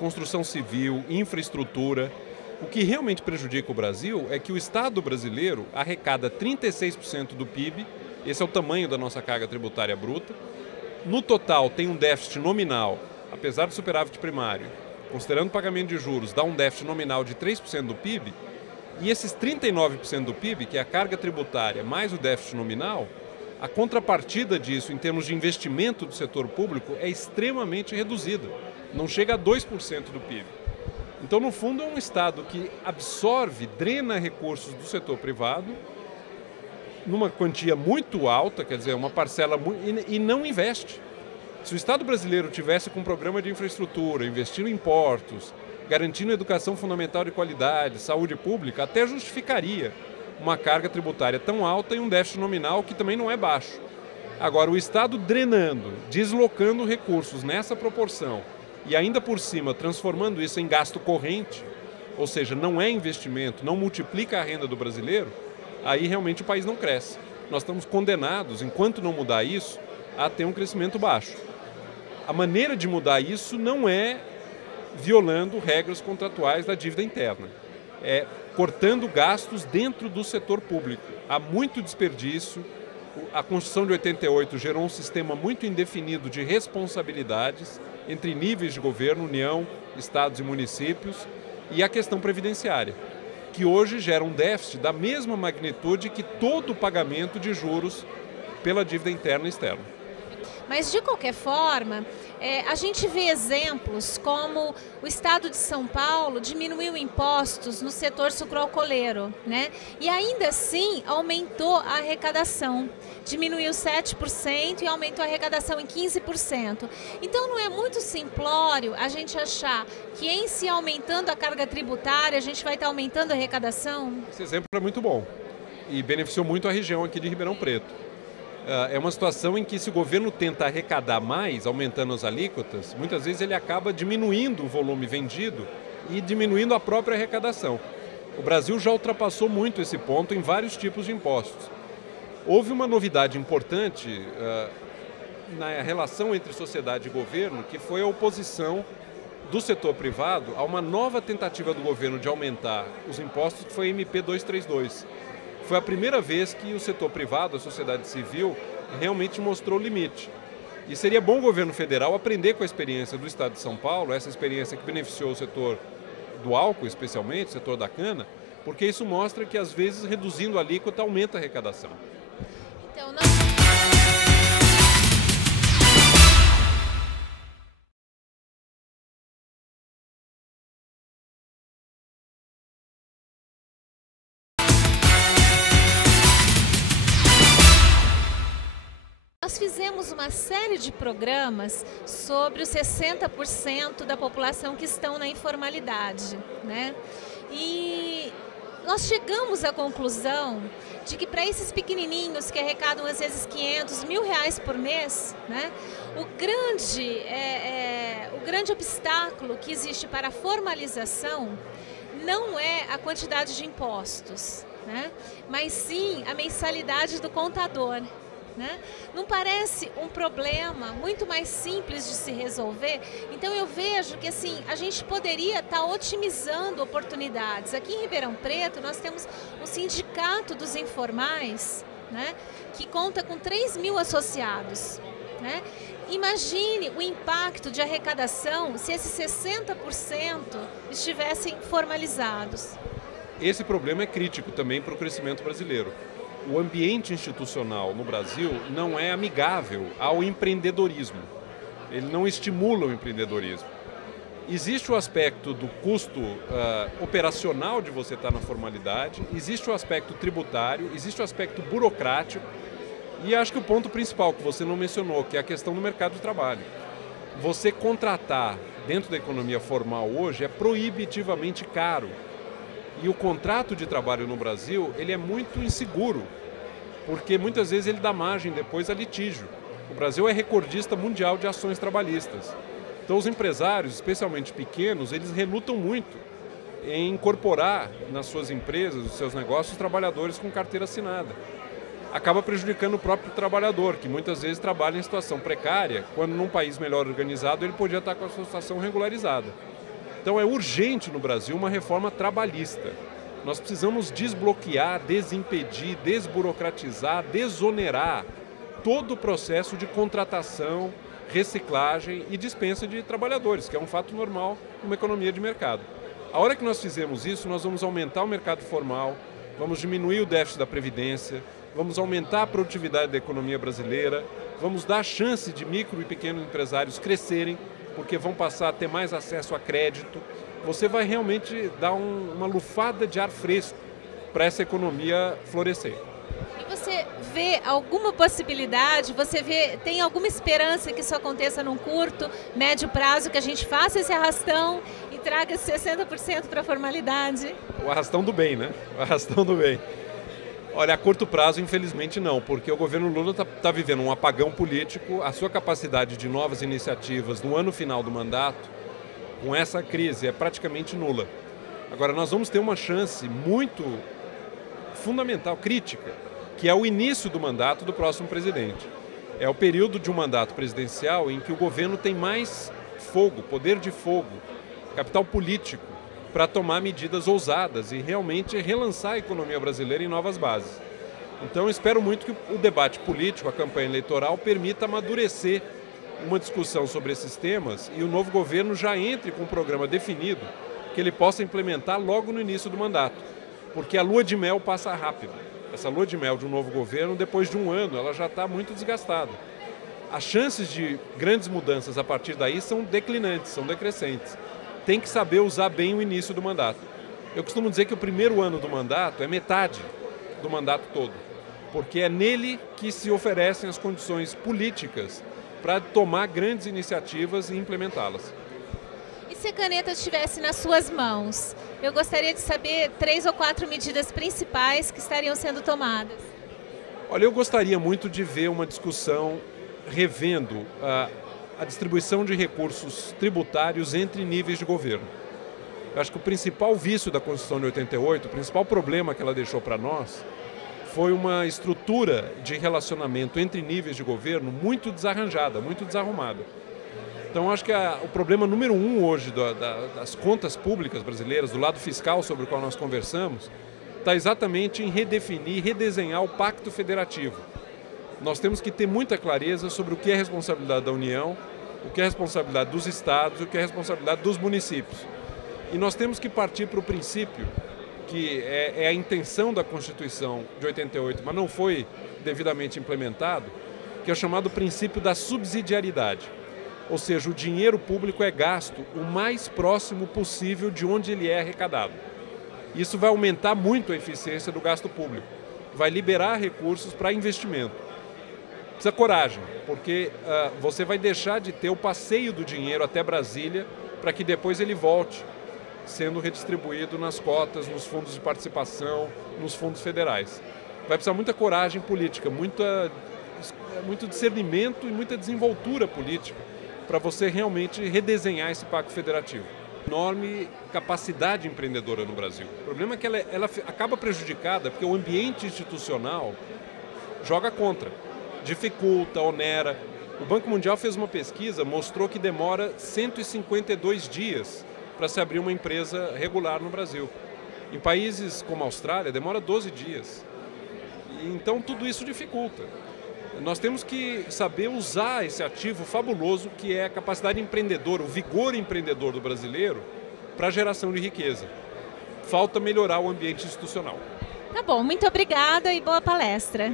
construção civil, infraestrutura. O que realmente prejudica o Brasil é que o Estado brasileiro arrecada 36% do PIB, esse é o tamanho da nossa carga tributária bruta. No total tem um déficit nominal, apesar do superávit primário, considerando o pagamento de juros, dá um déficit nominal de 3% do PIB, e esses 39% do PIB, que é a carga tributária mais o déficit nominal, a contrapartida disso em termos de investimento do setor público é extremamente reduzida, não chega a 2% do PIB. Então, no fundo, é um Estado que absorve, drena recursos do setor privado numa quantia muito alta, quer dizer, uma parcela e não investe. Se o Estado brasileiro tivesse com um programa de infraestrutura, investindo em portos, garantindo educação fundamental de qualidade, saúde pública, até justificaria uma carga tributária tão alta e um déficit nominal que também não é baixo. Agora, o Estado drenando, deslocando recursos nessa proporção e ainda por cima transformando isso em gasto corrente, ou seja, não é investimento, não multiplica a renda do brasileiro, aí realmente o país não cresce. Nós estamos condenados, enquanto não mudar isso, a ter um crescimento baixo. A maneira de mudar isso não é violando regras contratuais da dívida interna, é cortando gastos dentro do setor público. Há muito desperdício. A Constituição de 88 gerou um sistema muito indefinido de responsabilidades entre níveis de governo, União, Estados e municípios, e a questão previdenciária, que hoje gera um déficit da mesma magnitude que todo o pagamento de juros pela dívida interna e externa. Mas, de qualquer forma, a gente vê exemplos como o Estado de São Paulo diminuiu impostos no setor sucroalcooleiro, né? E ainda assim aumentou a arrecadação. Diminuiu 7% e aumentou a arrecadação em 15%. Então não é muito simplório a gente achar que em se aumentando a carga tributária a gente vai estar aumentando a arrecadação? Esse exemplo é muito bom e beneficiou muito a região aqui de Ribeirão Preto. É uma situação em que se o governo tenta arrecadar mais, aumentando as alíquotas, muitas vezes ele acaba diminuindo o volume vendido e diminuindo a própria arrecadação. O Brasil já ultrapassou muito esse ponto em vários tipos de impostos. Houve uma novidade importante na relação entre sociedade e governo, que foi a oposição do setor privado a uma nova tentativa do governo de aumentar os impostos, que foi a MP 232. Foi a primeira vez que o setor privado, a sociedade civil, realmente mostrou o limite. E seria bom o governo federal aprender com a experiência do Estado de São Paulo, essa experiência que beneficiou o setor do álcool, especialmente, o setor da cana, porque isso mostra que, às vezes, reduzindo a alíquota, aumenta a arrecadação. Então, nós fizemos uma série de programas sobre os 60% da população que estão na informalidade, né? E nós chegamos à conclusão de que para esses pequenininhos que arrecadam às vezes 500, R$1.000 por mês, né? O grande obstáculo que existe para a formalização não é a quantidade de impostos, né? Mas sim a mensalidade do contador. Né? Não parece um problema muito mais simples de se resolver? Então eu vejo que assim, a gente poderia estar otimizando oportunidades. Aqui em Ribeirão Preto nós temos um sindicato dos informais, né, que conta com 3.000 associados. Né? Imagine o impacto de arrecadação se esses 60% estivessem formalizados. Esse problema é crítico também para o crescimento brasileiro. O ambiente institucional no Brasil não é amigável ao empreendedorismo. Ele não estimula o empreendedorismo. Existe o aspecto do custo operacional de você estar na formalidade, existe o aspecto tributário, existe o aspecto burocrático e acho que o ponto principal que você não mencionou, que é a questão do mercado de trabalho. Você contratar dentro da economia formal hoje é proibitivamente caro. E o contrato de trabalho no Brasil, ele é muito inseguro, porque muitas vezes ele dá margem depois a litígio. O Brasil é recordista mundial de ações trabalhistas. Então os empresários, especialmente pequenos, eles relutam muito em incorporar nas suas empresas, nos seus negócios, trabalhadores com carteira assinada. acaba prejudicando o próprio trabalhador, que muitas vezes trabalha em situação precária, quando num país melhor organizado ele podia estar com a sua situação regularizada. Então é urgente no Brasil uma reforma trabalhista. Nós precisamos desbloquear, desimpedir, desburocratizar, desonerar todo o processo de contratação, reciclagem e dispensa de trabalhadores, que é um fato normal numa economia de mercado. A hora que nós fizermos isso, nós vamos aumentar o mercado formal, vamos diminuir o déficit da Previdência, vamos aumentar a produtividade da economia brasileira, vamos dar chance de micro e pequenos empresários crescerem, porque vão passar a ter mais acesso a crédito. Você vai realmente dar uma lufada de ar fresco para essa economia florescer. E você vê alguma possibilidade, tem alguma esperança que isso aconteça num curto, médio prazo, que a gente faça esse arrastão e traga 60% para a formalidade? O arrastão do bem, né? O arrastão do bem. Olha, a curto prazo, infelizmente não, porque o governo Lula está vivendo um apagão político, a sua capacidade de novas iniciativas no ano final do mandato, com essa crise, é praticamente nula. Agora, nós vamos ter uma chance muito fundamental, crítica, que é o início do mandato do próximo presidente. É o período de um mandato presidencial em que o governo tem mais fogo, poder de fogo, capital político, para tomar medidas ousadas e realmente relançar a economia brasileira em novas bases. Então, eu espero muito que o debate político, a campanha eleitoral, permita amadurecer uma discussão sobre esses temas e o novo governo já entre com um programa definido que ele possa implementar logo no início do mandato, porque a lua de mel passa rápido. Essa lua de mel de um novo governo, depois de um ano, ela já está muito desgastada. As chances de grandes mudanças a partir daí são declinantes, são decrescentes. Tem que saber usar bem o início do mandato. Eu costumo dizer que o primeiro ano do mandato é metade do mandato todo, porque é nele que se oferecem as condições políticas para tomar grandes iniciativas e implementá-las. E se a caneta estivesse nas suas mãos? Eu gostaria de saber 3 ou 4 medidas principais que estariam sendo tomadas. Olha, eu gostaria muito de ver uma discussão revendo a distribuição de recursos tributários entre níveis de governo. Eu acho que o principal vício da Constituição de 88, o principal problema que ela deixou para nós, foi uma estrutura de relacionamento entre níveis de governo muito desarranjada, muito desarrumada. Então, acho que o problema número 1 hoje das contas públicas brasileiras, do lado fiscal sobre o qual nós conversamos, está exatamente em redefinir, redesenhar o pacto federativo. Nós temos que ter muita clareza sobre o que é responsabilidade da União, o que é responsabilidade dos estados e o que é responsabilidade dos municípios. E nós temos que partir para o princípio, que é a intenção da Constituição de 88, mas não foi devidamente implementado, que é o chamado princípio da subsidiariedade. Ou seja, o dinheiro público é gasto o mais próximo possível de onde ele é arrecadado. Isso vai aumentar muito a eficiência do gasto público, vai liberar recursos para investimento. Precisa coragem, porque você vai deixar de ter o passeio do dinheiro até Brasília para que depois ele volte, sendo redistribuído nas cotas, nos fundos de participação, nos fundos federais. Vai precisar muita coragem política, muito discernimento e muita desenvoltura política para você realmente redesenhar esse pacto federativo. Enorme capacidade empreendedora no Brasil. O problema é que ela acaba prejudicada porque o ambiente institucional joga contra, dificulta, onera. O Banco Mundial fez uma pesquisa, mostrou que demora 152 dias para se abrir uma empresa regular no Brasil. Em países como a Austrália, demora 12 dias. Então, tudo isso dificulta. Nós temos que saber usar esse ativo fabuloso que é a capacidade empreendedora, o vigor empreendedor do brasileiro para a geração de riqueza. Falta melhorar o ambiente institucional. Tá bom, muito obrigada e boa palestra.